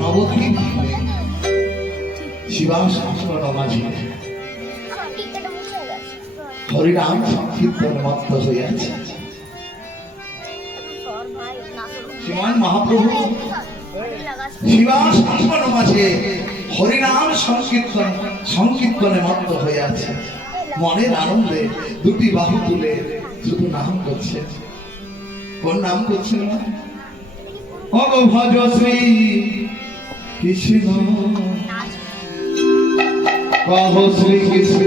নবদ্বীপ শিবাস মাঝি হরিনাম সংকীর্তন মত্ত হইয়াছে। শ্রীমান মহাপ্রভু শিবাস মাঝে হরিনাম সংকীর্তনে মত্ত হইয়াছে। মনের আনন্দে দুটি বাহু তুলে শুধু নাম করছে। কোন নাম করছে? অগ ভজ শ্রী কৃষ্ণ, কহ শ্রী কৃষ্ণ,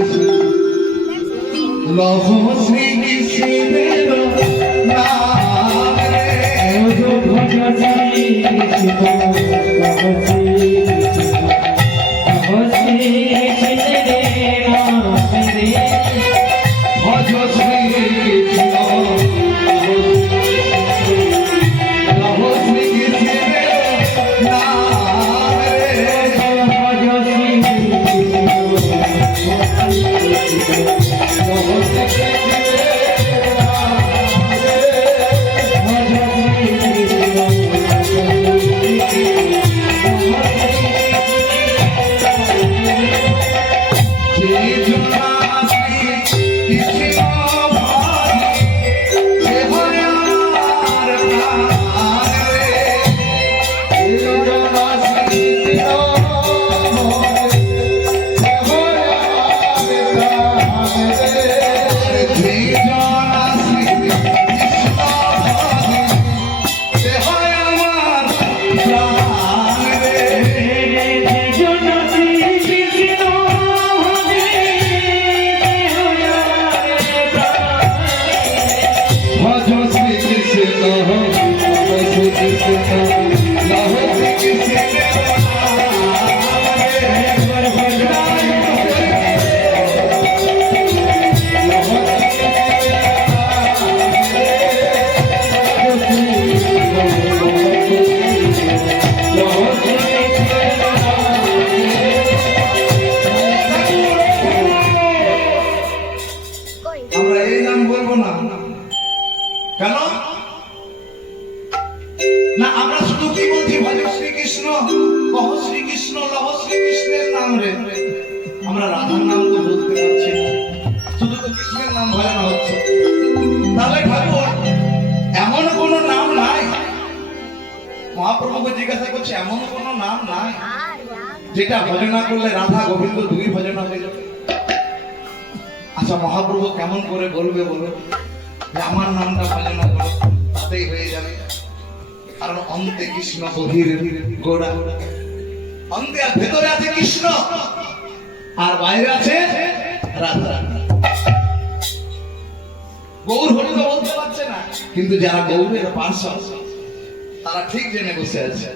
লহ শ্রী কৃষ্ণের নাম রে। ভজ শ্রী কৃষ্ণ, কহ শ্রী কৃষ্ণ, কহ শ্রী কৃষ্ণের নাম রে। ভজ শ্রী কৃষ্ণ, আমরা রাধার নাম তো বলতে পারছি না, শুধু তো কৃষ্ণের নাম ভজানো হচ্ছে। তাহলে ঠাকুর এমন কোন নাম নাই? মহাপ্রভুকে জিজ্ঞাসা করছে, এমন কোন নাম নাই যেটা ভজনা করলে রাধা গোবিন্দ দুই ভজনা হয়ে যাবে? আচ্ছা মহাপ্রভু কেমন করে বলবে বলো যে আমার নামটা ভজনা করো, তাতেই হয়ে যাবে? কারণ অন্তে কৃষ্ণ বহির গোড়া, অন্তে আর ভেতরে আছে কৃষ্ণ আর বাইরে আছে রাধা। গৌর হরি তো বলতে পারছে না, কিন্তু যারা গৌরের পার্শ্বদ তারা ঠিক জেনে বসে আছে।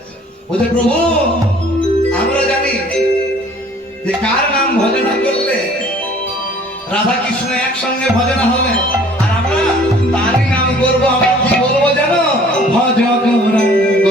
বলছে প্রভু আমরা জানি যে কার নাম ভজনা করলে রাধা কৃষ্ণ একসঙ্গে ভজনা হবে, আর আমরা তারই নাম করবো। আমরা কি বলবো জানো? ভজ গৌরাঙ্গ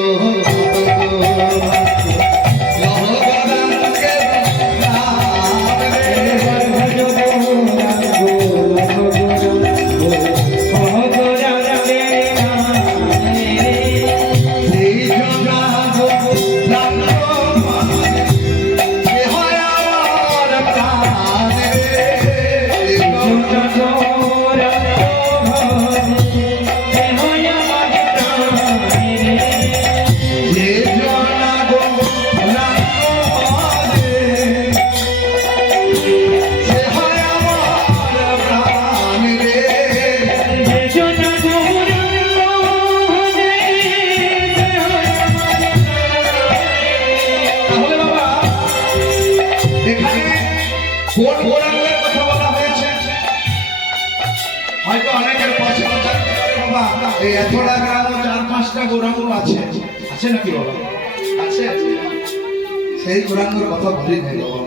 হয়তো অনেকের পছন্দ থাকতে পারে বাবা এই এতটা গ্রাম 4-5টা গৌরাঙ্গ আছে, আছে নাকি বাবা? আছে। সেই গৌরাঙ্গের কথা বলি নাই বাবা,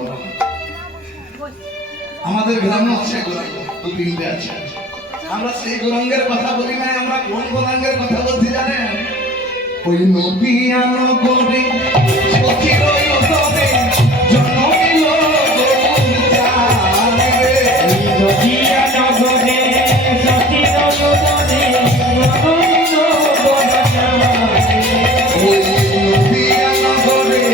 আমাদের গ্রামে আছে গৌরাঙ্গ 2-3টে আছে। আমরা সেই গৌরাঙ্গের কথা বলি নাই, আমরা কোন গৌরাঙ্গের কথা বলছি জানেন? ওই নদিয়া নগরে সখীর উদরে জন্মিল গৌর চাঁদ রে। নদিয়া নগরে সখীর উদরে জন্মিল গৌর চাঁদ রে। ওই নদিয়া নগরে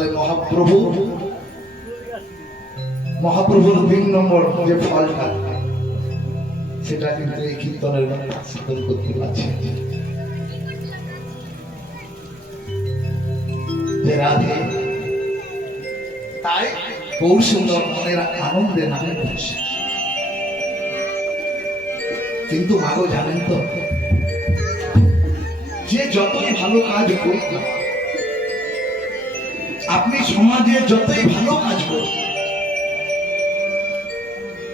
তাহলে মহাপ্রভুর 3 নম্বর যে ফলটা সেটা কিন্তু এই কীর্তনের সাধন করতে পারছে যে রাধে, তাই গৌর সুন্দর মনের আনন্দে নামে বসে। কিন্তু মাগো জানেন তো, যে যতই ভালো কাজ করতে, আপনি সমাজে যতই ভালো কাজ করতে,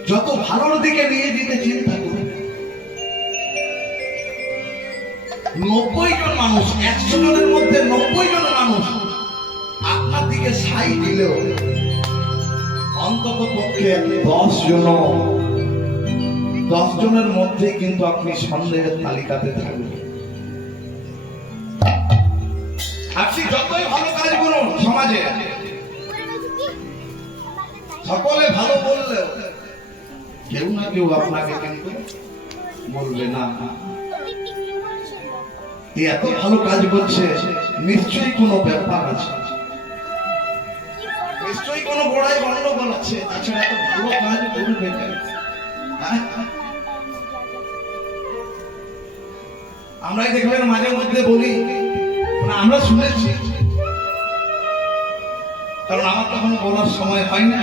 যত ভালোর দিকে নিয়ে যেতে চিন্তা করবেন, 90 জন মানুষ, 100 জনের মধ্যে 90 জন মানুষ আপনার দিকে সাই দিলেও অন্তত পক্ষে 10 জনের মধ্যে কিন্তু আপনি সন্দেহের তালিকাতে থাকবেন। আপনি যতই ভালো কাজ করুন সমাজে, সকলে ভালো বললেও কেউ না কেউ আপনাকে কিন্তু বলবে না, এত ভালো কাজ করছে, নিশ্চয়ই কোনো ব্যাপার আছে, নিশ্চয়ই কোনো বড়াই গন্ডগোল আছে, তাছাড়া এত ভালো কাজ করবে কেন? আমরাই দেখবেন মাঝে মধ্যে বলি, আমরা শুনেছি, কারণ আমার তখন বলার সময় হয় না,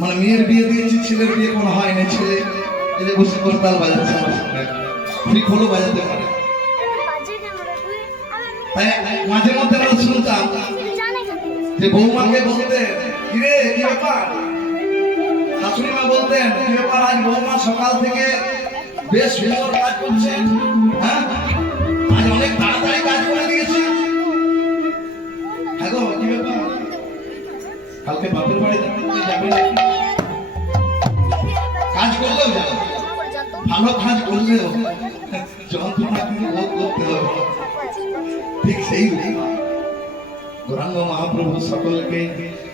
মানে মেয়ের বিয়ে দিয়েছি, ছেলের বিয়ে কোনো হয় না, ছেলে এই যে বসে করতাল বাজাচ্ছে আমার সঙ্গে, ঠিক হলো বাজাতে পারে, তাই মাঝে মধ্যে আমরা শুনতাম যে বৌমাকে বলতে, কিরে কি ব্যাপার, শাশুড়ি মা বলতেন কি ব্যাপার, আজ বৌমা সকাল থেকে বেশ সুন্দর কাজ করছে, হ্যাঁ আজ অনেক তাড়াতাড়ি কাজ করে দিয়েছে, হ্যাঁ গো কি ব্যাপার, কালকে বাপের বাড়ি যাবে, কাজ করলেও যাও, ভালো কাজ করলেও যন্ত্রণা কিন্তু ভোগ করতে হবে। ঠিক সেই গৌরাঙ্গ মহাপ্রভু সকলকে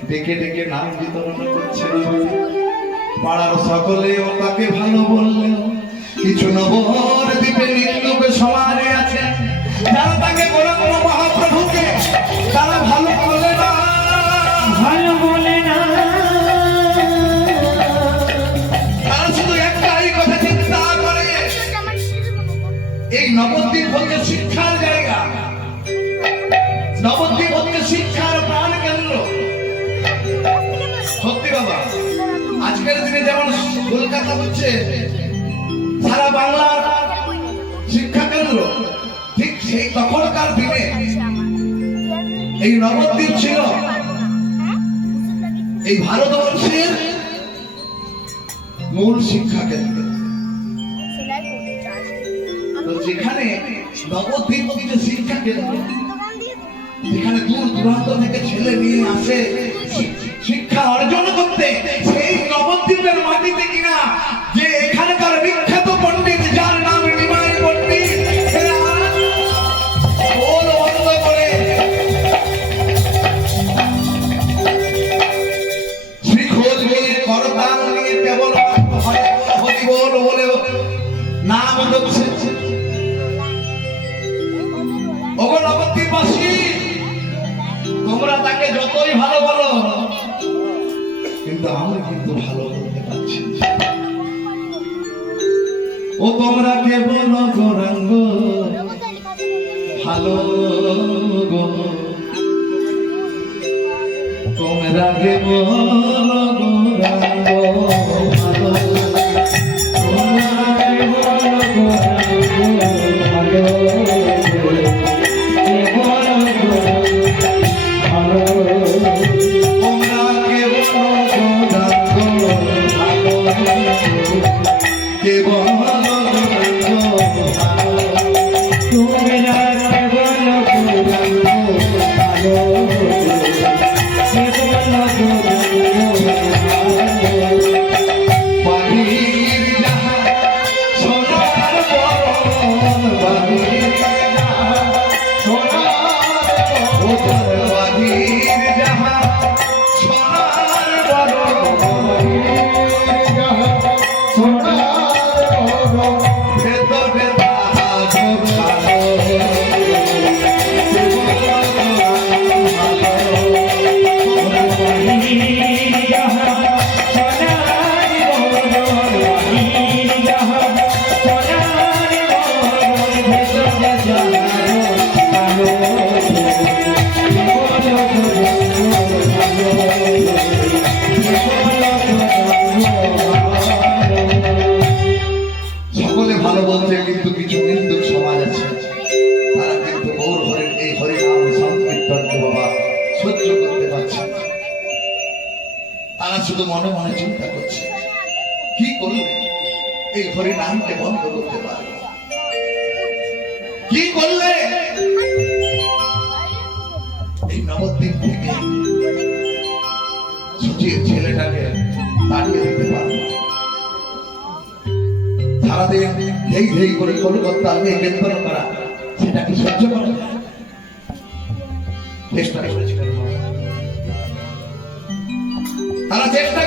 ডেকে ডেকে নাম বিতরণ করছেন, পাড়ার সকলেও তাকে ভালো বললেও কিছু নবর দ্বীপে নির্লোকে সমাজে আছে যারা তাকে গৌরাঙ্গ মহাপ্রভুকে তারা ভালো বলে না, ভালো বলে না, তারা শুধু একটাই কথা চিন্তা করে, এই নবদ্বীপ হচ্ছে শিক্ষার জায়গা, নবদ্বীপ হচ্ছে শিক্ষার প্রাণ কেন্দ্র। সত্যি বাবা, আজকের দিনে যেমন কলকাতা হচ্ছে সারা বাংলার শিক্ষা কেন্দ্র, ঠিক সেই তখনকার দিনে এই নবদ্বীপ ছিল এই ভারতবর্ষের মূল শিক্ষা কেন্দ্র। তো যেখানে নবদ্বীপ যে শিক্ষা কেন্দ্র, যেখানে দূর দূরান্ত থেকে ছেলে নিয়ে আসে শিক্ষা অর্জন করতে, সেই নবদ্বীপের মাটিতে কিনা যে এখানকার বিখ্যাত পণ্ডিত যার নাম নিমাই পণ্ডিত, বন্ধ করে শ্রীখোল নিয়ে করতাল নিয়ে কেবল হরিবোল বলে নাম হচ্ছে। ওগো নবদ্বীপবাসী, তোমরা তাকে যতই ভালো বলো, কিন্তু আমি কিন্তু ভালো বলতে পারছি, ও তোমরা কে বলো গৌরাঙ্গ ভালো গো, তোমরা কে বলো গৌরাঙ্গ ভালো, তোমরা কে বলো গৌরাঙ্গ ভালো, শুধু মনে মনে চিন্তা করছে কি করলে এই হরি নামকে বন্ধ করতে পারবে, কি করলে এই নবদ্বীপ থেকে সুচির ছেলেটাকে তাড়িয়ে দিতে পারবে। সারাদিন ধেই ধেই করে কলকাতা নিয়ে কেন্দ্র করা, সেটা কি সহ্য করা যায়? চেষ্টা করেছিলেন, তারা চেষ্টা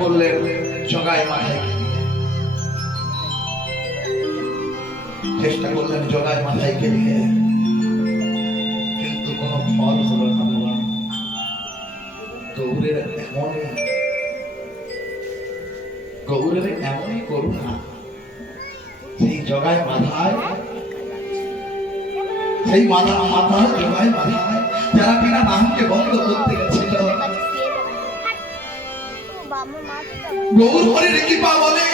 করলেন জগায় মাথায়, চেষ্টা করলেন জগায় মাথায় কে নিয়ে, কিন্তু কোনো ফল হলো না। গৌরের এমনই করুণা, সেই জগায় মাথায়, সেই মাথায় জগায় মাথায় যারা কিনা নামকে বন্ধ করতে গেছিল, গৌর হরির কৃপা বলে,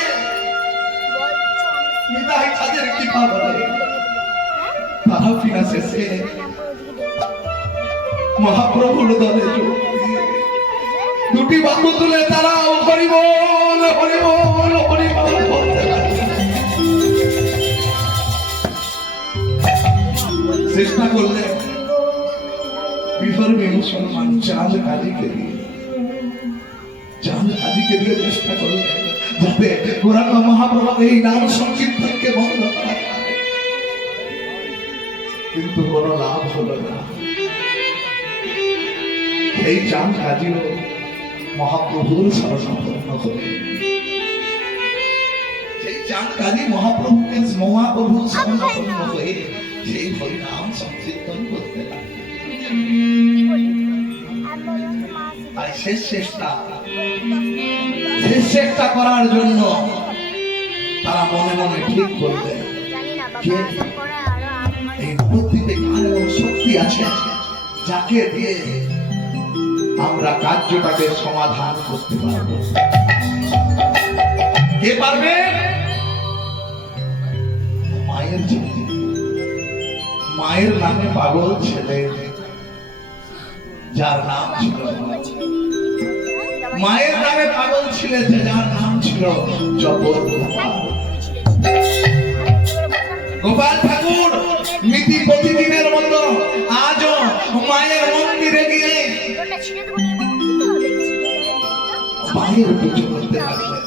নিতাই চাঁদের কৃপা বলে, তারা কিনা শেষে মহাপ্রভুর দলে যোগ দিয়ে দুটি বাহু তুলে তারা হরি বল হরি বল হরি বল বলতে লাগলেন। চেষ্টা করলেন বিধর্মী মুসলমান চাঁদ কাজীকে দিয়ে চেষ্টা করলেন যাতে গৌরাঙ্গ মহাপ্রভু এই নাম সংকীর্তনকে বন্ধ করা যায়, কিন্তু কোনো লাভ হলো না। এই চাঁদ কাজীও মহাপ্রভুর শরণাপন্ন হলেন, সেই চাঁদ কাজী মহাপ্রভুর শরণাপন্ন হয়ে সেই হরিনাম সংকীর্তন করতে লাগলেন। তাই শেষ চেষ্টা করার জন্য তারা মনে মনে ঠিক করলেন যে এই নবদ্বীপে কার এমন শক্তি আছে যাকে দিয়ে আমরা কার্যটাকে সমাধান করতে পারবো। কে পারবে? মায়ের ছেলে, মায়ের নামে পাগল ছেলে, যার নাম ছিল মায়ের নামে পাগল ছিল, যার নাম ছিল জপর গোপাল ঠাকুর। নীতি প্রতিদিনের মতো আজও মায়ের মন্দিরে গিয়ে মায়ের পুজো করতে লাগলেন।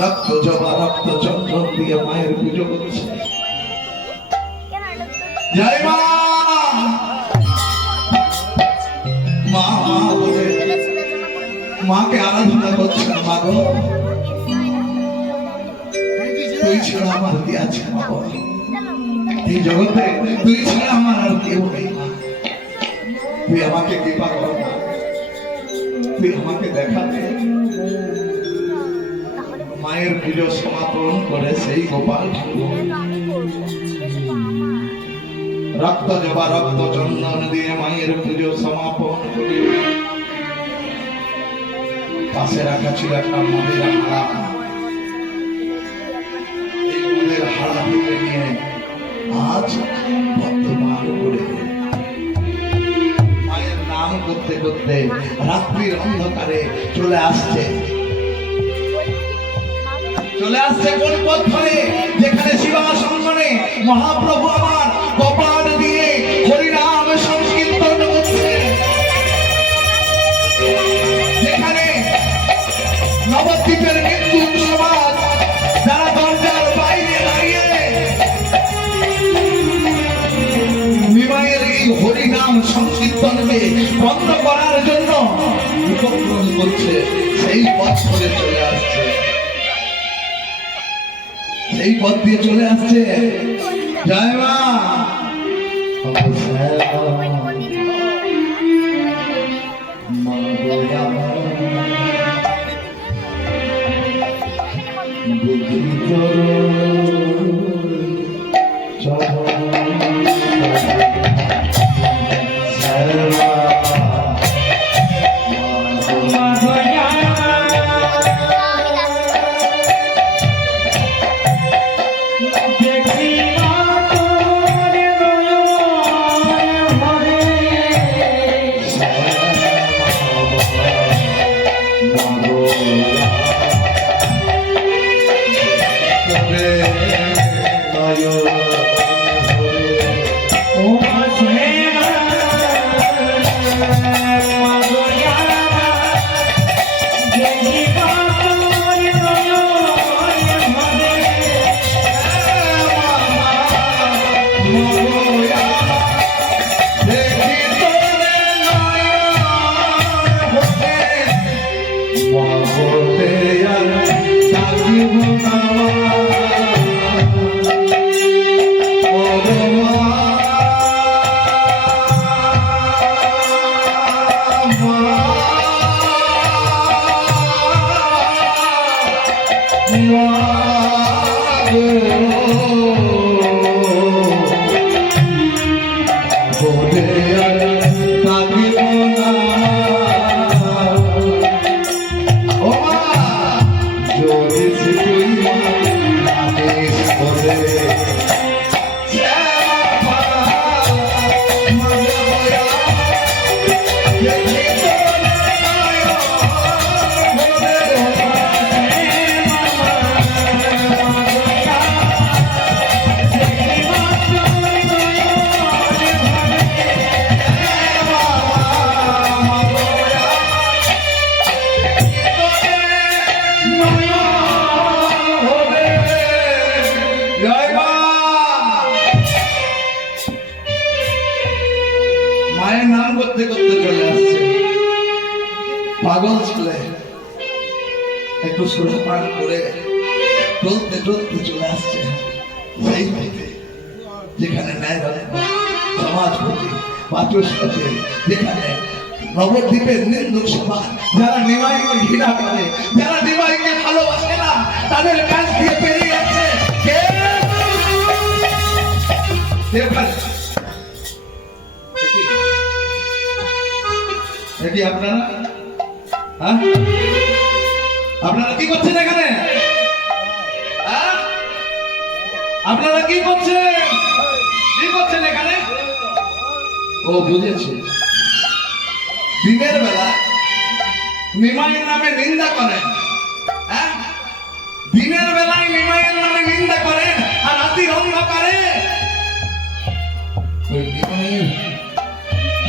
রক্ত জবা রক্ত চন্দন দিয়ে মায়ের পুজো করছে। জয় মা মা মা বলে মাকে আরাধনা করছে। মা গো, তুই ছাড়া আমার কি আছে মা? এই জগতে তুই ছাড়া আমার আর কেউ নেই মা। তুই আমাকে কৃপা কর না, তুই আমাকে দেখাতে। মায়ের পুজো সমাপন করে সেই গোপাল ঠাকুর রক্ত জবা রক্ত চন্দন দিয়ে মায়ের পুজো সমাপন করে পাশে রাখা ছিল একটা মদের হাড়া। এই মদের হাড়া থেকে নিয়ে আজ বর্তমান করে মায়ের নাম করতে করতে রাত্রির অন্ধকারে চলে আসছে কোন পথ ধরে? যেখানে শিবাসনে মহাপ্রভু আমার কপাল দিয়ে হরিনাম সংকীর্তন করছে, যেখানে নবদ্বীপের মৃত্যু সমাজ যারা দরজার বাইরে দাঁড়িয়ে নিমাইয়ের এই হরিনাম সংকীর্তনকে বন্ধ করার জন্য উপক্রম করছে, সেই পথ ধরে চলে আসছে, সেই পথ দিয়ে চলে আসছে। জয় মা। দেখি মা তোর নয়ন পাগল ছেলে একটু সুরাপান করে টলতে টলতে চলে আসছে সেই পথে যেখানে ন্যায় সমাজপতি বাচস্পতি, যেখানে নবদ্বীপের নিন্দুক সমাজ যারা নিমাইকে ঘৃণা করে, যারা নিমাইকে ভালোবাসে না, তাদের কাছ দিয়ে পেরিয়ে যাচ্ছে আপনারা। হ্যাঁ, আপনারা কি করছেন এখানে? আপনারা কি করছেন? কি করছেন এখানে? ও বুঝেছি, দিনের বেলা নিমাইয়ের নামে নিন্দা করেন। হ্যাঁ, দিনের বেলায় নিমাইয়ের নামে নিন্দা করেন, আর রাতের অন্ধকারে ওই নিমাইয়ের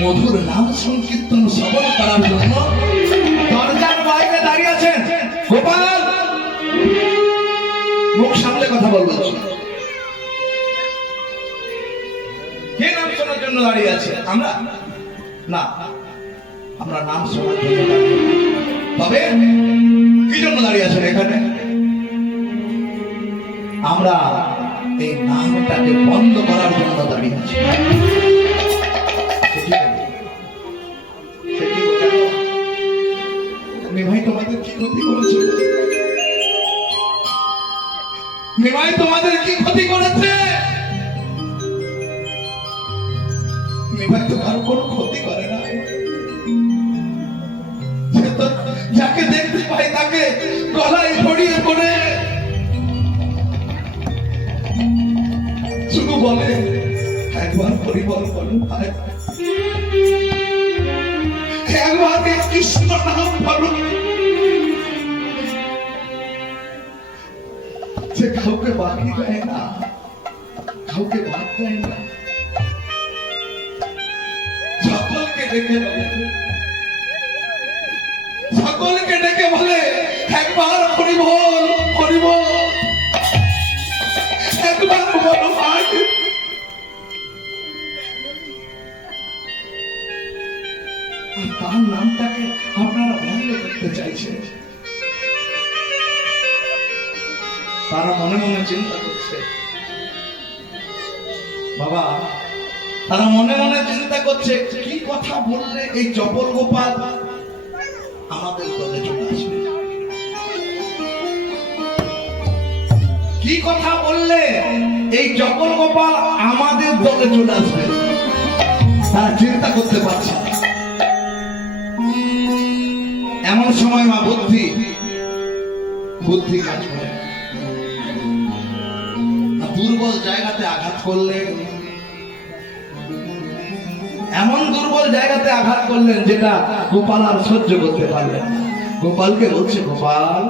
মধুর নাম সংকীর্তন শ্রবণ করার জন্য দরজার বাইরে দাঁড়িয়ে আছেন। গোপাল, মুখ সামনে কথা বলবেন। কে নাম শোনার জন্য দাঁড়িয়ে আছে? আমরা না, আমরা নাম শোনার জন্য দাঁড়িয়ে। তবে কি জন্য দাঁড়িয়ে আছেন এখানে? আমরা এই নামটাকে বন্ধ করার জন্য দাঁড়িয়ে আছি। নিমাই তোমাদের কি ক্ষতি করেছে? নিমাই তোমাদের কি ক্ষতি করেছে? নিমাই তো কারো কোনো ক্ষতি করে না। যাকে দেখতে পাই তাকে গলায় জড়িয়ে পড়ে শুধু বলে একবার পরিবার বলো ভাই, একবার কৃষ্ণ নাম বলো। সে কাউকে বাকি দেয় না, কাউকে বাদ দেয় না, সকলকে ডেকে বলে, সকলকে ডেকে বলে একবার হরিবল হরিবল, একবার বলো ভাই। তার নামটাকে আপনারা বন্ধ করতে চাইছেন। তারা মনে মনে চিন্তা করছে বাবা, তারা মনে মনে চিন্তা করছে কি কথা বললে এই জপল গোপাল আমাদের দলে চলে আসবে, কি কথা বললে এই জপল গোপাল আমাদের দলে চলে আসবে। তারা চিন্তা করতে পারছে। এমন সময় মা বুদ্ধি বুদ্ধি কাজ করে। দুর্বল জায়গাতে আঘাত করলে, এমন দুর্বল জায়গাতে আঘাত করলেন যেটা গোপাল আর সহ্য করতে পারলেন। গোপালকে বলছে, গোপাল,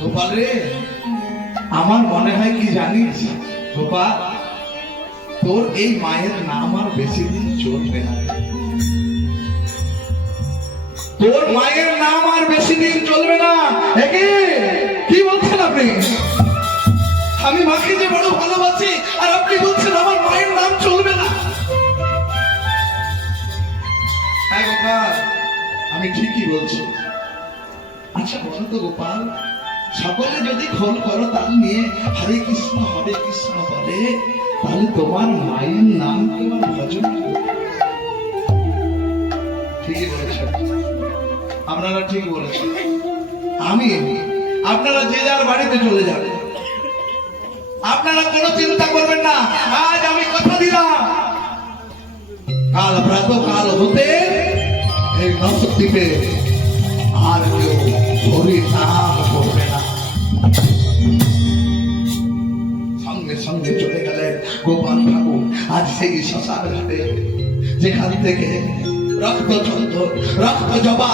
গোপাল রে, আমার মনে হয় কি জানিস গোপাল, তোর এই মায়ের নাম আর বেশি দিন চলবে না। তোর মায়ের নাম আর বেশি দিন চলবে না। কি বলছেন আপনি? আমি মাকে যে বড় ভালোবাসি, আর আপনি বলছেন আমার মায়ের নাম চলবে না? হ্যাঁ গোপাল, আমি ঠিকই বলছি। আচ্ছা বলো তো গোপাল, সকলে যদি খোল করো তাল নিয়ে হরে কৃষ্ণ বলে, তাহলে তোমার মায়ের নাম কি আমার ভজন? ঠিকই বলেছেন, আপনারা ঠিক বলেছেন। আমি আপনারা যে যার বাড়িতে চলে যাবেন, আপনারা কোনো চিন্তা করবেন না। আজ আমি কথা দিলাম, কাল প্রাত কাল হতে এই নবদ্বীপে আর কেউ হরি নাম করবে না। সঙ্গে সঙ্গে চলে গেলেন গোপাল ঠাকুর। আজ সেই শ্মশান ঘাটে যেখান থেকে রক্ত চন্দ্র রক্ত জবা,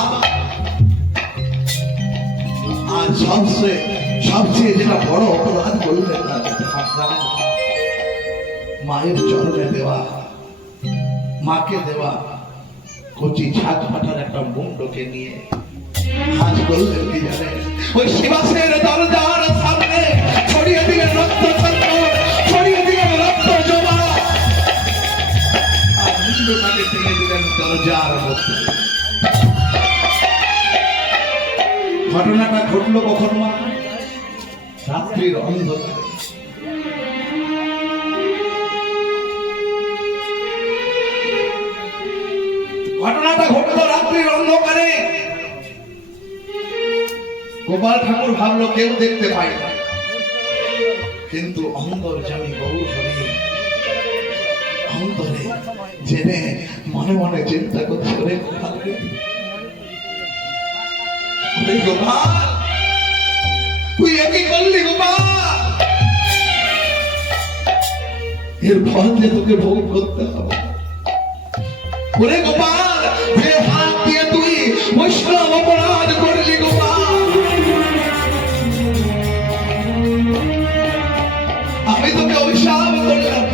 আর সবচেয়ে যেটা বড় অপরাধ করলেন না, মায়ের চরণে দেওয়া, মাকে দেওয়া কচি ছাদ ফাটার একটা মুন্ডকে নিয়ে আজ করলেন কি জানে, ওই শিবাসের দরজার সামনে ছড়িয়ে দিলেন রক্ত চন্দ্র, ছড়িয়ে দিলেন রক্ত জবা, আর মুন্ডটাকে টেনে দিলেন দরজার মধ্যে। ঘটনাটা ঘটলো কখন মা? রাত্রির অন্ধকারে। ঘটনাটা ঘটলো রাত্রির অন্ধকারে। গোপাল ঠাকুর ভাবলো কেউ দেখতে পায় না, কিন্তু অন্তর্যামী গৌর হরি অন্তরে জেনে মনে মনে চিন্তা করছে, ওরে গোপাল তুই একই করলি গোপাল, এর ফল যে তোকে ভোগ করতে হবে। ওরে গোপাল, যে হাত দিয়ে তুই বৈষ্ণব অপরাধ করলি গোপাল, আমি তোকে অভিশাপ করলাম।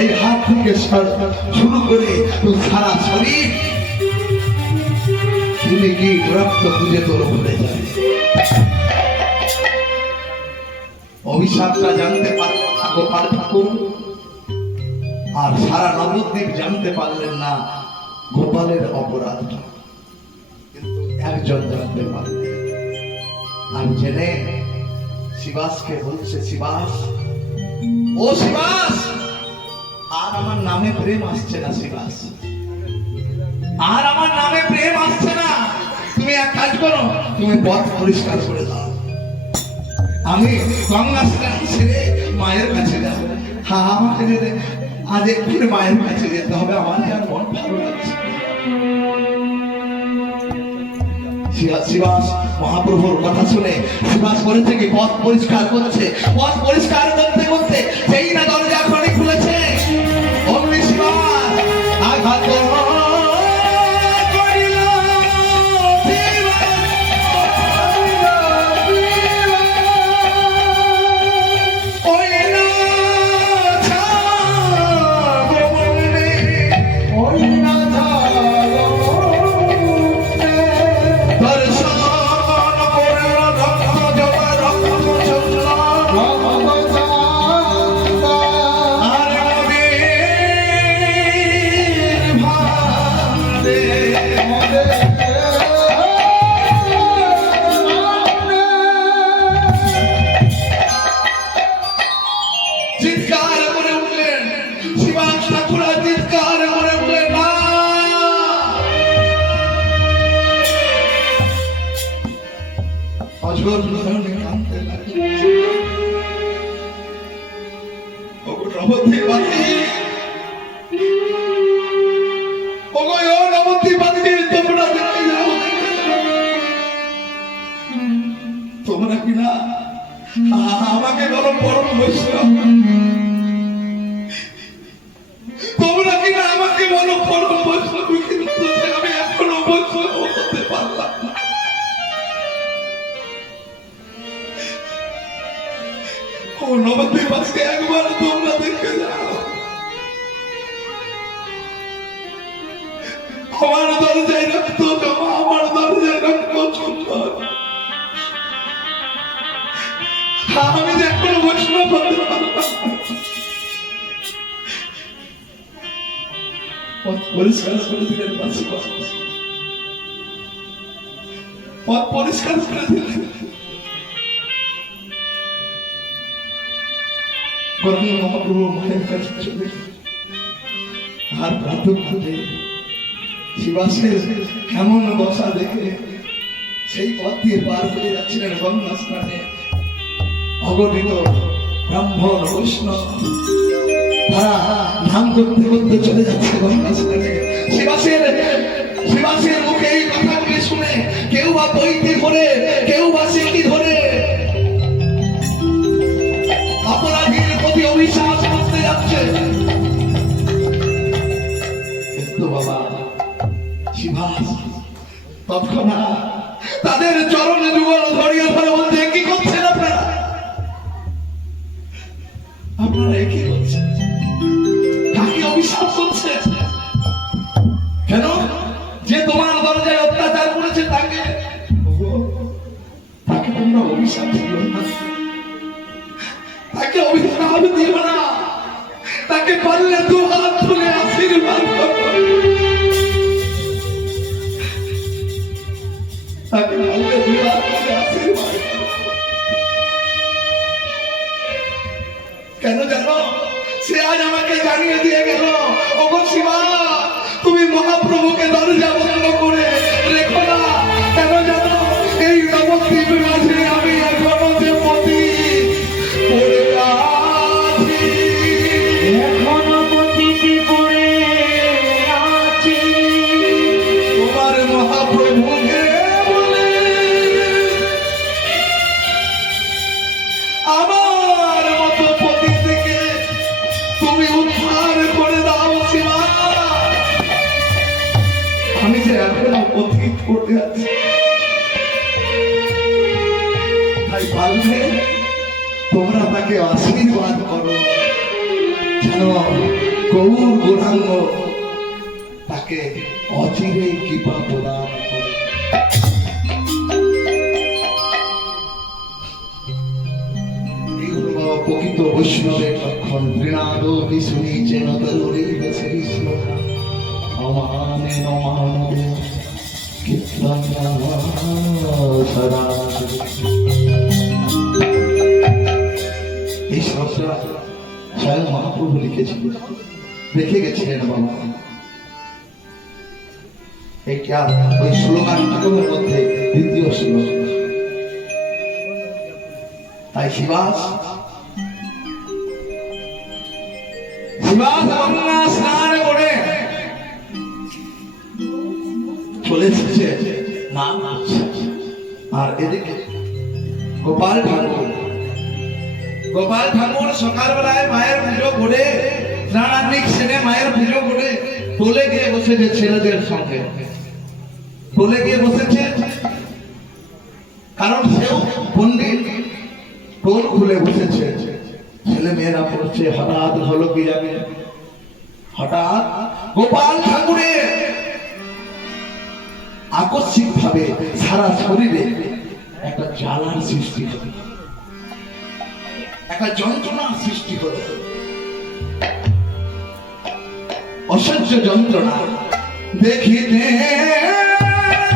এই হাত থেকে শুরু করে তুই সারা শরীর তুমি কি রক্ত খুঁজে তোর ভরে যাবে। অভিশাপটা জানতে পারলেন না গোপাল ঠাকুর, আর সারা নবদ্বীপ জানতে পারলেন না গোপালের অপরাধটা, কিন্তু একজন জানতে পারলেন। আর জেনে শিবাসকে বলছে, শিবাস, ও শিবাস, আর আমার নামে প্রেম আসছে না শিবাস, আর আমার নামে প্রেম আসছে না। তুমি এক কাজ করো, তুমি পথ পরিষ্কার করে দাও, আমি গঙ্গা স্নান সেরে মায়ের কাছে যাবো। হ্যাঁ, আমাকে যেতে আজ একটু মায়ের কাছে যেতে হবে, আমার আর মন ভালো লাগছে। শিবাস মহাপ্রভুর কথা শুনে শিবাস করেছে কি পথ পরিষ্কার করছে। পথ পরিষ্কার করতে করতে সেই না দরজা খড়ি খুলেছে। অমনি শিবাস আঘাত তোমরা কিনা আমাকে বলো পরম বৈষ্ণব, তোমরা কিনা আমাকে বলো পরম বৈষ্ণব, কিন্তু আমি এখনো বৈষ্ণব হতে পারলাম না। ও নবদ্বীপ আজকে একবার তোমরা দেখে যাও, আমার দরজায় রক্ত জমা, আমার দরজায় রক্ত সুন্দর, আমি যে এখনো বৈষ্ণব হতে পারলাম। পথ পরিষ্কার করে দিলেন, পথ পরিষ্কার করে দিলেন। গরমে মহাপ্রভু মায়ের কাছে চলে আর প্রাতঃকালে শিবাসের এমন দশা দেখে সেই পথ দিয়ে পার হয়ে যাচ্ছিলেন গঙ্গা স্নানে। অগণিত ব্রাহ্মণ বৈষ্ণব তারা ধ্যান করতে করতে চলে যাচ্ছে গঙ্গা স্নানে। শিবাসের মুখে এই কথাগুলি শুনে কেউ বা বইতে ধরে, কেউ বা সিকি ধরে অপরাধীর প্রতি অভিশাপ করতে যাচ্ছে। কিন্তু বাবা শিবাস তৎক্ষণাৎ তাদের চরণে যুগল ধরিয়া ধরে বলতে, কি করছেন আপনারা? আপনারা কি করছেন? কাকে অভিশাপ করছেন? কেন? যে তোমার দরজায় অত্যাচার করেছে তাকে তোমরা অভিশাপ দিও না, তাকে অভিশাপ দিও না, তাকে পারলে দু হাত তুলে আশীর্বাদ করো। তাকে ভালো বিবাহ করে আশীর্বাদ করো। কেন জানো, সে আজ আমাকে জানিয়ে দিয়ে গেল, ওগো শিবা, তুমি মহাপ্রভুকে দরজা বন্ধ করে রেখো না। কেন জানো, এই নবদ্বীপ মাঝে আমি এখনো যে পতি পড়ে আছি, এখনো পতিতি পড়ে আছি। তোমার মহাপ্রভুকে বলে আমার মতো পতি থেকে তুমি উদ্ধার করে দাও শিবা। আমি যে এখনো পথিক পড়ে আছি, তাই পারলে তোমরা তাকে আশীর্বাদ করো, যেন গৌর গৌরাঙ্গ তাকে অচিরে কৃপা প্রদান করে। এই হলো বাবা প্রকৃত বৈষ্ণবের লক্ষণ। ঘৃণাদ বিশুনি চেন তরুণী বেছে শ্লোকা অমানে নমানে কীর্তন সদা। এই শ্লোকটা স্বয়ং মহাপ্রভু লিখেছিল, দেখে গেছিলেন বাবা। এইটা ওই শ্লোকান্তকের মধ্যে দ্বিতীয় শ্লোক। তাই শিবাস গঙ্গা স্নান করে চলে এসেছে না, আর এদিকে গোপাল ঠাকুর সকালবেলায় মায়ের পুজো করে, স্নানান্নিক সেনে মায়ের পুজো করে টোলে গিয়ে বসেছে ছেলেদের সঙ্গে। টোলে গিয়ে বসেছে কারণ সেও পণ্ডিত, টোল খুলে বসেছে। ছেলে মেয়েরা পড়ছে। হঠাৎ হলো কি যাবে, হঠাৎ গোপাল ঠাকুরের আকস্মিক ভাবে সারা শরীরে একটা জ্বালার সৃষ্টি হলো, একটা যন্ত্রণার সৃষ্টি হলো, অসহ্য যন্ত্রণা। দেখিতে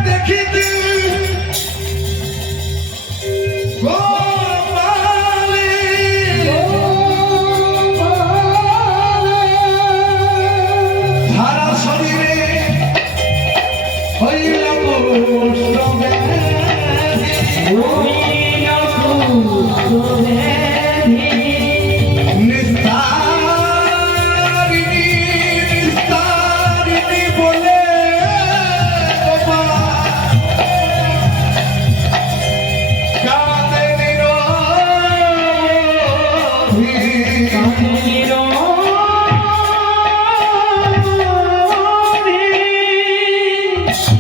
দেখিতে সারা শরীরে হইল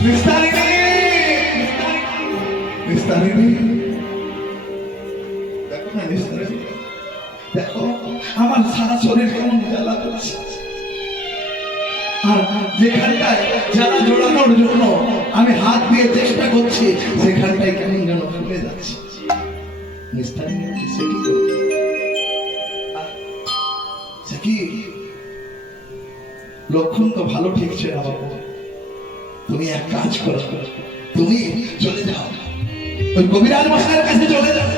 নিস্তারিণী বলে কাঁদে নিস্তারিণী। দেখো না নিস্তারিণী, দেখো আমার সারা শরীর কেমন জ্বালা করছে, আর যেখানটায় জ্বালা জোড়ানোর জন্য আমি হাত দিয়ে চেষ্টা করছি সেখানটায় কেমন যেন ফুলে যাচ্ছে। নিস্তারিণী সে কি করছে, সে কি লক্ষণ তো ভালো ঠিকছে না বাবু। তুমি এক কাজ করো, তুমি চলে যাও ওই কবিরাজ মশাইয়ের কাছে চলে যাও।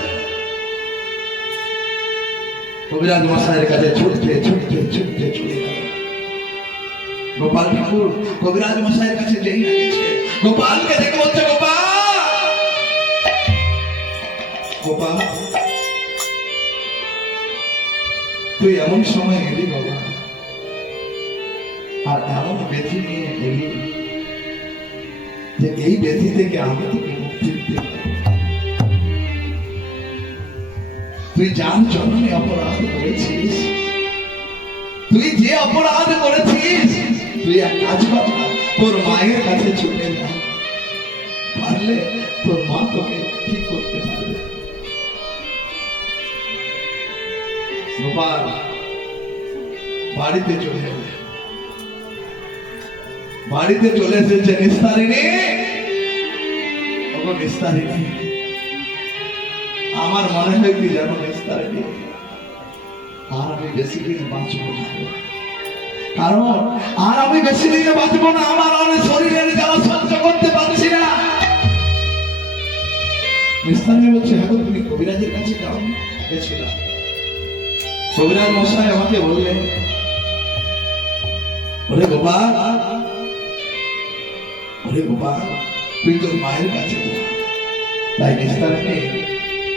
কবিরাজ মশাইয়ের কাছে ছুটতে ছুটতে ছুটতে চলে গেল। গোপাল ঠাকুর কবিরাজ মশাইয়ের কাছে যেই না গেছে, গোপালকে দেখে বলছে, গোপাল গোপাল তুই এমন সময় এলি বাবা, আর এমন ব্যাধি নিয়ে এলি যে এই ব্যাধি থেকে আমি তোকে মুক্তি দিতে পারি। তুই যার জন্যে অপরাধ করেছিস, তুই যে অপরাধ করেছিস, তুই এক কাজ কর না, তোর মায়ের কাছে ছুটে যা, পারলে তোর মা তোকে ঠিক করতে পারবে। গোপাল বাড়িতে চলে যাবে, বাড়িতে চলে এসেছে নিস্তারিণী। ওগো নিস্তারিণী, আমার মনে হয় কি জানো নিস্তারিণী, আর আমি বেশি দিন বাঁচবো না, কারণ আর আমি বেশি দিন বাঁচবো না। আমার অনেক শরীরের জ্বালা সহ্য করতে পারছি না। মিস্তানি বলছে, হ্যাঁ গো, তুমি কবিরাজের কাছে যাও? গেছিলাম। কবিরাজ মশাই আমাকে বললেন, ওরে গোপাল, ওরে গোপাল, তুই তোর মায়ের কাছে যা। তাই মিস্তানকে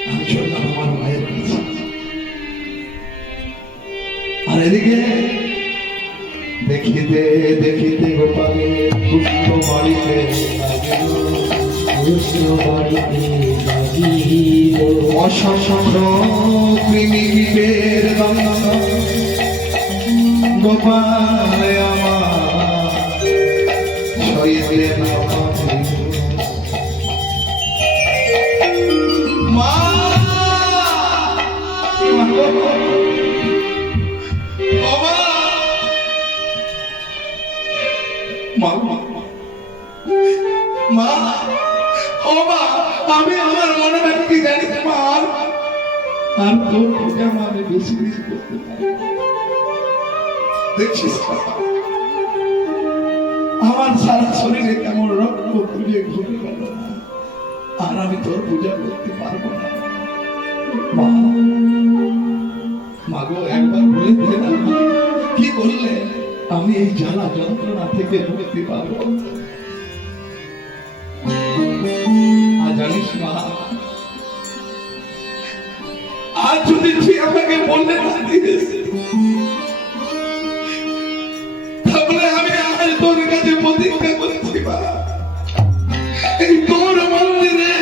আমি চললাম আমার মায়ের কাছে। আর এদিকে দেখিতে দেখিতে গোপালে পুষ্প বাড়িতে অসংখ্য কৃমিকীটের দংশন গোপালে আমার সইতে না পারে। মা, মা, ও মা, আমি আমার মনে হয় কি জানিস মা, আর তোর পূজা আমি বেশি কিছু করতে পারি। দেখছিস আমার সারা শরীরে কেমন রক্ত তুলে ঘুরে গেল, আর আমি তোর পূজা করতে পারবো না। মা, মাগো একবার বলে দে না, কি করলে আমি এই জ্বালা যন্ত্রণা থেকে মুক্তি পাবো। আর জানিস মা, আজ যদি তুই আমাকে বললে না দিস, তাহলে আমি আজ তোর কাছে প্রতিজ্ঞা করছি মা, এই তোর মন্দিরে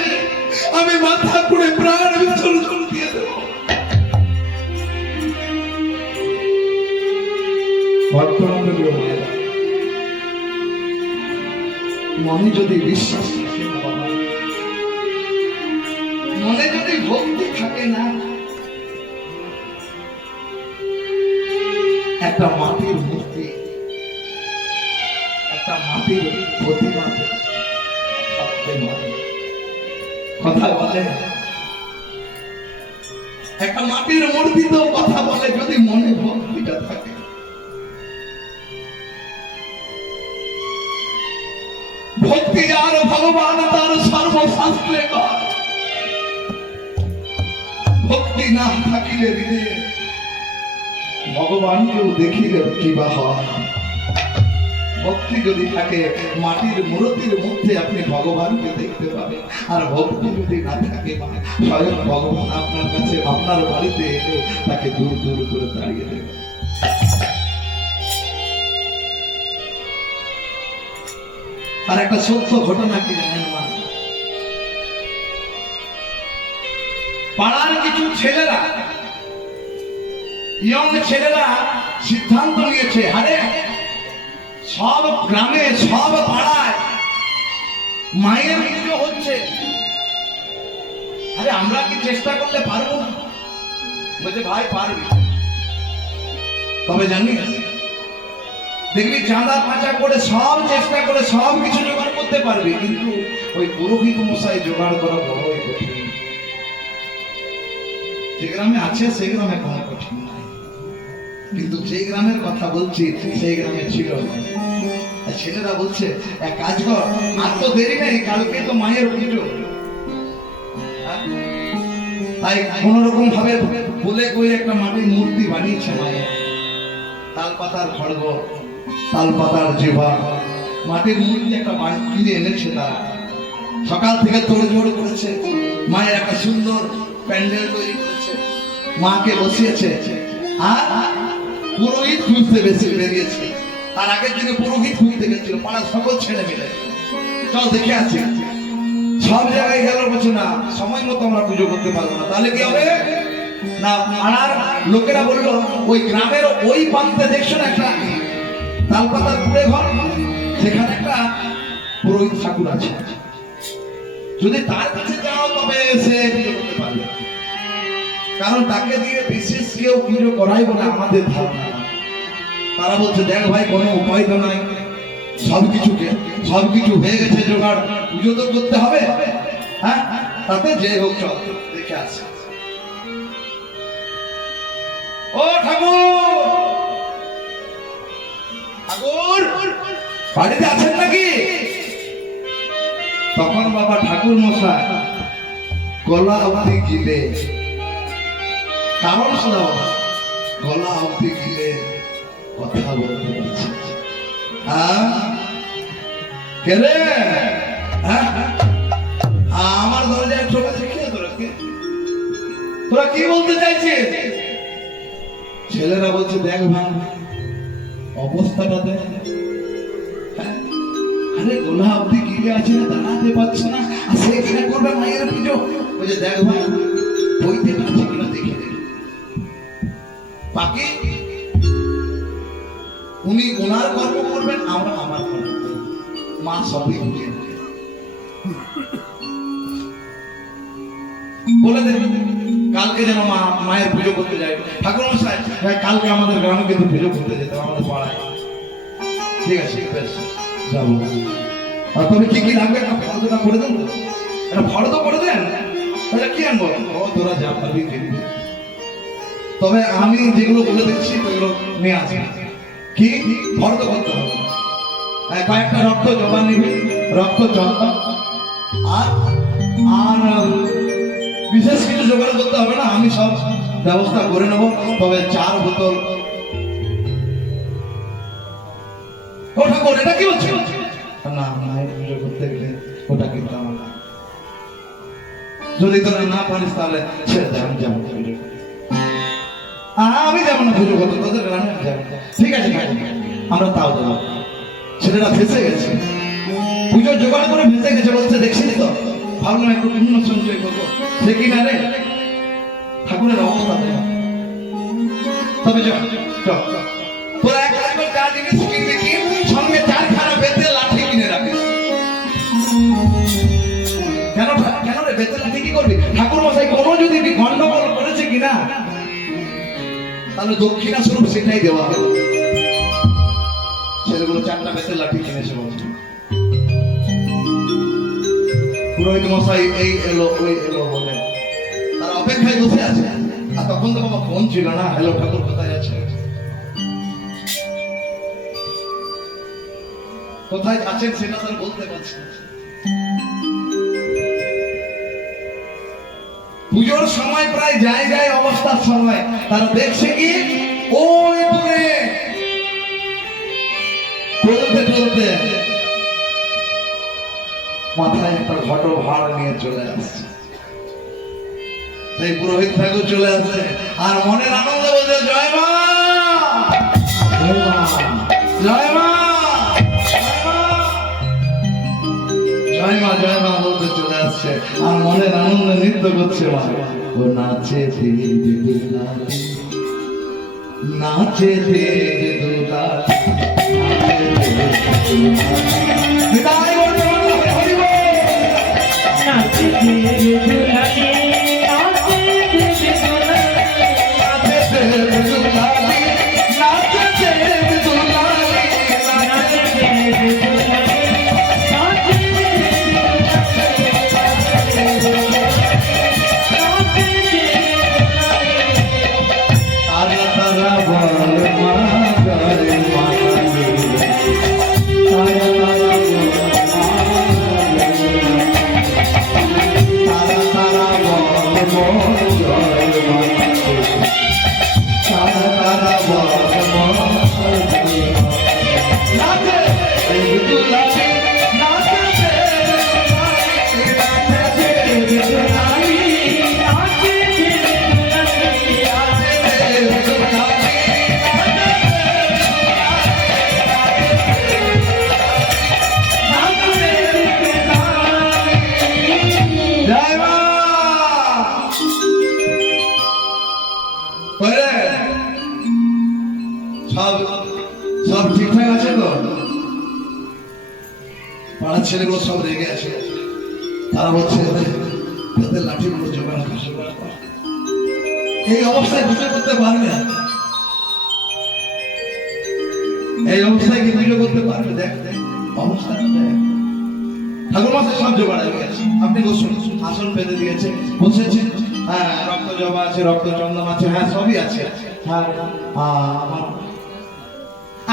আমি মাথা করে প্রাণ বিসর্জন দিয়ে দেব। মনে যদি বিশ্বাস থাকে না বাবা, মনে যদি ভক্তি থাকে না, একটা মাটির মূর্তি, একটা মাটির প্রতিমা কথা বলে, একটা মাটির মূর্তি তো কথা বলে যদি মনে ভক্তিটা থাকে। ভক্তি আর ভগবান তার সর্বশাস্ত্রে কয়, ভক্তি না থাকিলে হৃদয়ে ভগবানকেও দেখিলে কিবা হয়। ভক্তি যদি থাকে, মাটির মূর্তির মধ্যে আপনি ভগবানকে দেখতে পাবেন। আর ভক্তি যদি না থাকে, স্বয়ং ভগবান আপনার কাছে, আপনার বাড়িতে এলে তাকে দূর দূর করে দাঁড়িয়ে দেবে। আর একটা সত্য ঘটনা কি জানেন মা, পাড়ার কিছু ছেলেরা, ইয়ং ছেলেরা সিদ্ধান্ত নিয়েছে, আরে সব গ্রামে সব পাড়ায় মায়ের পুজো হচ্ছে, আরে আমরা কি চেষ্টা করলে পারবো না? বলছে ভাই পারবি, তবে জানিস দেখবি চাঁদা পাঁচা করে সব চেষ্টা করে সব কিছু জোগাড় করতে পারবি, কিন্তু ওই পুরোহিত মশাই জোগাড় করা বড়ই কঠিন। যে গ্রামে আছে সেই গ্রামে কোনো কঠিন নাই, কিন্তু যে গ্রামের কথা বলছি সেই গ্রামে ছিল না। ছেলেরা বলছে এক কাজ কর, আর তো দেরি নেই, কালকে তো মায়ের পুজো, তাই কোন রকম ভাবে বলে কই একটা মাটির মূর্তি বানিয়েছে মায়ের, তাল পাতার খড়গ, তাল পাতার জিভা, মাটির মূর্তি একটা কিনে এনেছে তারা। সকাল থেকে তোড়জোড় করেছে, মায়ের একটা সুন্দর প্যান্ডেল তৈরি করেছে, মাকে বসিয়েছে। আর পুরোহিত খুঁজতে বেশি বেরিয়েছে, তার আগের দিনে পুরোহিত খুঁজতে গেছিল পাড়ার সকল ছেলে মিলে, চল দেখে আসি। সব জায়গায় গেল, বলছে না সময় মতো আমরা পুজো করতে পারবো না। তাহলে কি হবে না, পাড়ার লোকেরা বললো ওই গ্রামের ওই প্রান্তে দেখছো না একটা তাল পাতার কুড়ে ঘর, সেখানে একটা পুরোহিত ঠাকুর আছে, যদি তার কাছে যাও তবে সে পুজো করতে পারবে, কারণ তাকে দিয়ে বিশেষ কেউ পুজো করাই বলে আমাদের ধারণা। তারা বলছে দেখ ভাই কোনো উপায় তো নাই, সবকিছু হয়ে গেছে জোগাড়, পুজো তো করতে হবে, হ্যাঁ তাতে যে হোক চল দেখে আসে। ও ঠাকুর, ঠাকুর বাড়িতে আছেন নাকি? তখন বাবা ঠাকুর মশাই গলা অবধি গিলে, কারণ শোনা বাবা, গলা অবধি গিলে কথা বলতে পারছি। কে রে? আমার দরজায় ঠোকা দেখিয়ে তোরা কি বলতে চাইছিস? ছেলেরা বলছে দেখ ভাই অবস্থাটা দেখ, আরে গোলা অব্দি গিলে আছে না, দাঁড়াতে পারছে না, আর সে কিনা করবে মায়ের পুজো। বলছে দেখ ভাই বইতে পারছে কিনা দেখে দেখ। বাকি উনি ওনার কর্ম করবেন, আমরা আমার কর্ম করব, মা সবই বুঝে বলে দেন। কালকে যেন মায়ের পুজো করতে যায়। ঠাকুর মশাই কালকে আমাদের গ্রামে কিন্তু পুজো করতে যেতে হবে, আমাদের পাড়ায়। ঠিক আছে বেশ যাবো। আর তবে কি কি লাগবে ফর্দটা করে দেন, একটা ফর্দ করে দেন, তাহলে কি আনবো? ও তোরা যা পারবি কিনবি, তবে আমি যেগুলো বলে দিচ্ছি ওইগুলো নিয়ে আসি। কি ফর্দ করতে হবে? কয়েকটা রক্ত জবা নিবি, রক্ত চন্দন, আর আর বিশেষ কিছু জোগাড় করতে হবে না, আমি সব ব্যবস্থা করে নেব। তবে 4 বোতল। ও ঠাকুর এটা কি হচ্ছে? না মায়ের পুজো করতে গেলে ওটা কিন্তু আমার, যদি তোরা না পারিস তাহলে ছেড়ে দে, আমি যাবো পুজো করতে। আমি যাবো না পুজো করতে, তোদের গ্রামে যাবো। ঠিক আছে আমরা তাও যাবো। ছেলেটা ফেসে গেছে, পুজো জোগাড় করে ফেসে গেছে, বলছে দেখছিস তো, ভাবলাম একটু পুণ্য সঞ্চয় করবো। সে কি না রে, ঠাকুরের অবস্থা দেখ। তবে তোরা এক কাজ কর, 4 জিনিস কিনবি, কিন সঙ্গে 4খানা বেতের লাঠি কিনে রাখিস। কেন কেন রে বেতের লাঠি কি করবি? ঠাকুর মশাই কোনো যদি গন্ডগোল করেছে কিনা, তাহলে দক্ষিণা স্বরূপ সেটাই দেওয়া হবে। ছেলেগুলো 4টা বেতের লাঠি কিনেছে বলছে। পুরোহিত মশাই এই এলো ওই এলো বলে তারা অপেক্ষায় বসে আছে। আর তখন তো বাবা ফোন ছিল না, হ্যালো ঠাকুর কোথায় আছে, কোথায় আছেন সেটা তারা বলতে পারছে না। পুজোর সময় প্রায় যায় অবস্থার সময় তারা দেখছে কি ওই দূরে চলতে চলতে মাথায় একটা ঘট ভাড় নিয়ে চলে আসছে। সেই পুরোহিত ঠাকুর চলে আসছে আর মনের আনন্দ বলছে জয় মা, জয় মা, জয় মা, জয় মা বলতে চলে আসছে আর মনের আনন্দ নৃত্য করছে। মা ও নাচে ধীরে দুলালি, নাচে ধীরে দুলালি, বিদায় করতে হবে। হরি বল। নাচে ধীরে দুলালি, সব ঠিকঠাক আছে তো? পাড়ার ছেলেগুলো সব রেগে আছে, তারা বলছে তাদের লাঠিগুলো জোগাড় কর। এই অবস্থায় পুজো করতে পারবে, এই অবস্থায় কি পুজো করতে পারবে? দেখ অবস্থাটা দেখ। ঠাকুর মশাই সব জোগাড় হয়ে গেছে, আপনি বসুন, আসন পেতে দিয়েছে, বসেছেন। হ্যাঁ রক্ত জবা আছে, রক্ত চন্দন আছে, হ্যাঁ সবই আছে। হ্যাঁ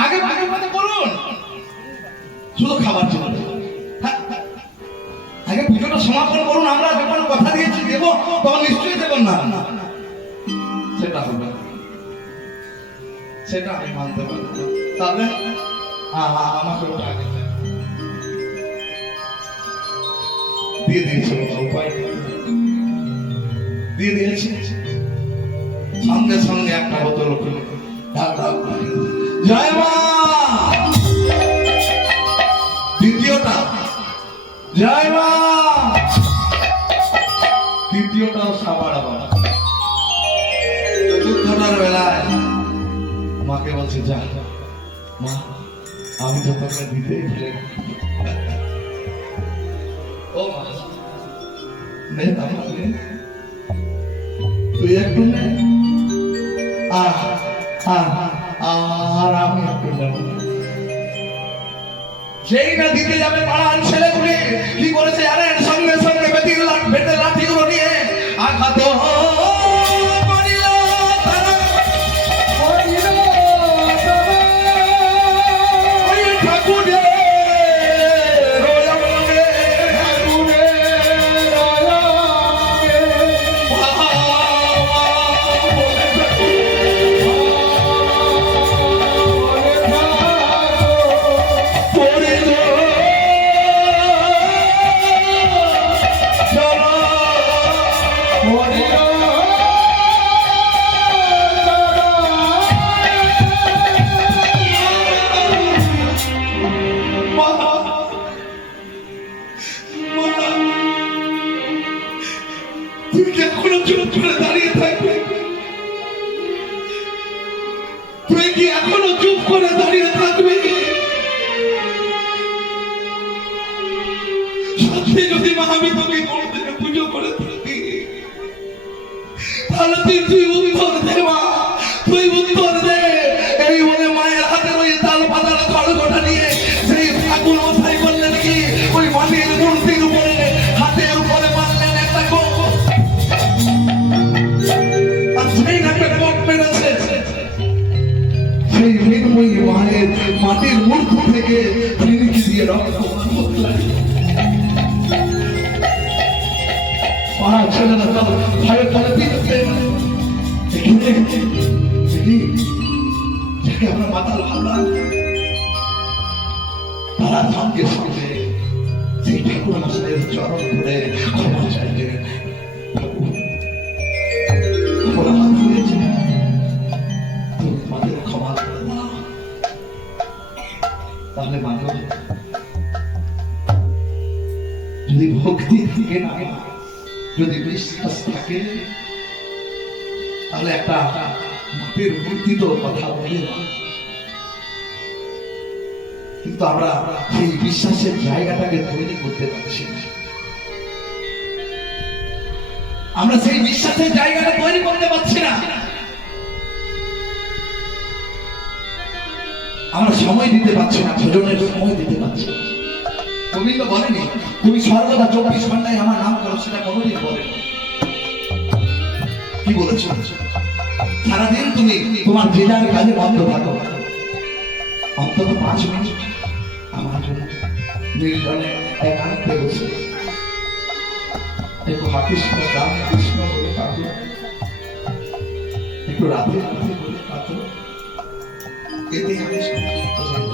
আগে আগে করুন, শুধু খাবার চলবে। আগে পুজোটা সমাপন করুন, আমরা যখন কথা দিয়েছি দেবো তখন নিশ্চয়ই দেবেন না। সেটা হবে না। সেটা আমি মানতে পারবো না। তাহলে আমাকে ওটা আগে দিয়ে দিয়েছে, উপায় দিয়ে দিয়েছে। সঙ্গে সঙ্গে একটা বোতল খুলে জয় মা। দ্বিতীয়টা জয় মা, তৃতীয়টাও সাবার আবার। চতুর্থটার বেলায় মাকে বলছে যা মা, আমি তো তোকে দিতেই ভুলে গেছি। ও মা নে বাবা নে, তুই একটু নে আর আমি একটু নেব। যেই না দিতে যাবে পাড়ার ছেলেগুলি কি করেছে জানেন? সঙ্গে সঙ্গে বেতের লাঠিগুলো নিয়ে আঘাত করিল তারা। ওই ঠাকুরের রয়ঙ্গে, তুমি কি এখনো চুপ করে দাঁড়িয়ে থাকবে? তুই কি এখনো চুপ করে দাঁড়িয়ে থাকবে? সত্যি যদি মা আমি তোকে কোনদিনে পুজো করে থাকি, তাহলে তুই উত্তর দে মা, তুই উত্তর দে। এই বলে মায়ের হাতে ওই তাল পাতার খড়গোটা নিয়ে সেই ঠাকুর মশাই বললেন কি ওই মাটির মূর্তির উপরে হাতের উপরে মারলেন একটা কোপ। আর সেই একটা কোপ মেরেছে, সেই মৃন্ময়ী মায়ের মাটির মূর্তি থেকে ফিরিকি দিয়ে রক্ত পাড়া ছেলেরা সব ভয়ে পড়ে দিচ্ছে। যাকে আমরা মাতাল ভাবলাম, তারা সঙ্গে সঙ্গে সেই ঠাকুর মশাইয়ের চরণ ধরে ক্ষমা চাইলেন। অপরাধ হয়েছে, তুমি আমাদের ক্ষমা করে দাও। তাহলে মানুষ যদি ভক্তি থাকে না, যদি বিশ্বাস থাকে, তাহলে একটা মাটির মূর্তি তো কথা বলে না। কিন্তু আমরা সেই বিশ্বাসের জায়গাটাকে তৈরি করতে পারছি না। আমরা সেই বিশ্বাসের জায়গাটা তৈরি করতে পারছি না। আমরা সময় দিতে পারছি না, ভজনের সময় দিতে পারছি না। গোবিন্দ বলেনি তুমি সর্বদা 24 ঘন্টায় আমার নাম করো, সেটা কোনোদিন বলেনি। কি বলেছো? সারাদিন তুমি তোমার জেলার কাজে বন্ধ থাকো, অন্তত 5 মিনিট আমার জন্য নির্জনে একান্তে বসে একটু হাকৃষ্ণ রাম কৃষ্ণ বলে কাঁদো, একটু রাধে রাধে বলে কাঁদো, এতে আমি সন্তুষ্ট হই।